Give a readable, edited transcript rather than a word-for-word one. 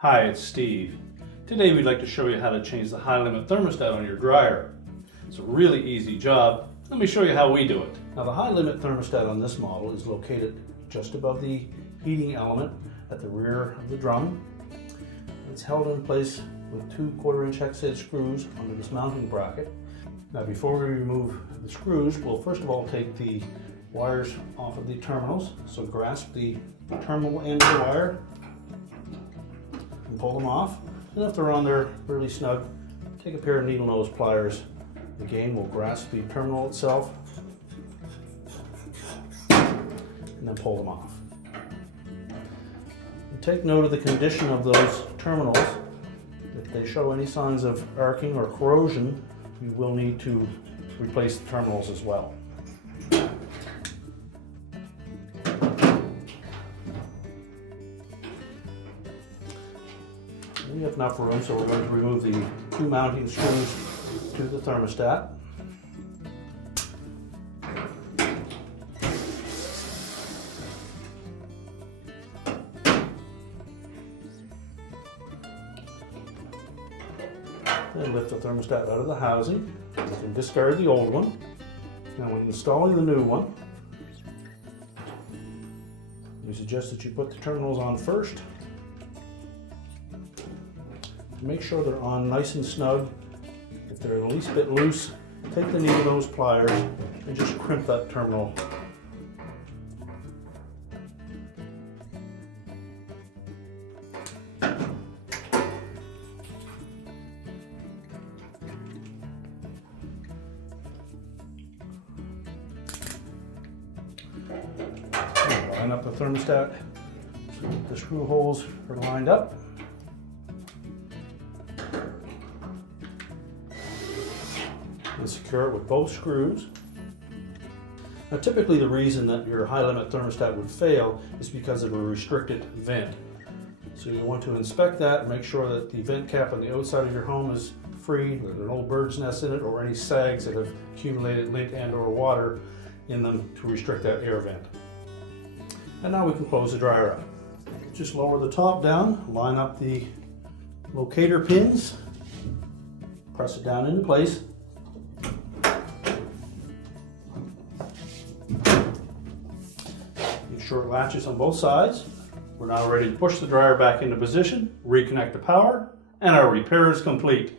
Hi, it's Steve. Today we'd like to show you how to change the high-limit thermostat on your dryer. It's a really easy job. Let me show you how we do it. Now the high-limit thermostat on this model is located just above the heating element at the rear of the drum. It's held in place with two 1/4-inch hex head screws under this mounting bracket. Now before we remove the screws, we'll first of all take the wires off of the terminals. So grasp the terminal end of the wire and pull them off. And if they're on there really snug, take a pair of needle nose pliers. Again, we'll grasp the terminal itself and then pull them off. And take note of the condition of those terminals. If they show any signs of arcing or corrosion, you will need to replace the terminals as well. We have enough room, so we're going to remove the two mounting screws to the thermostat. Then lift the thermostat out of the housing. You can discard the old one. Now when installing the new one, we suggest that you put the terminals on first. Make sure they're on nice and snug. If they're the least bit loose, take the needle nose pliers and just crimp that terminal. Line up the thermostat so the screw holes are lined up. And secure it with both screws. Now typically the reason that your high-limit thermostat would fail is because of a restricted vent. So you want to inspect that and make sure that the vent cap on the outside of your home is free, that there are no bird's nests in it or any sags that have accumulated lint and or water in them to restrict that air vent. And now we can close the dryer up. Just lower the top down, line up the locator pins, press it down into place. Make sure it latches on both sides. We're now ready to push the dryer back into position, reconnect the power, and our repair is complete.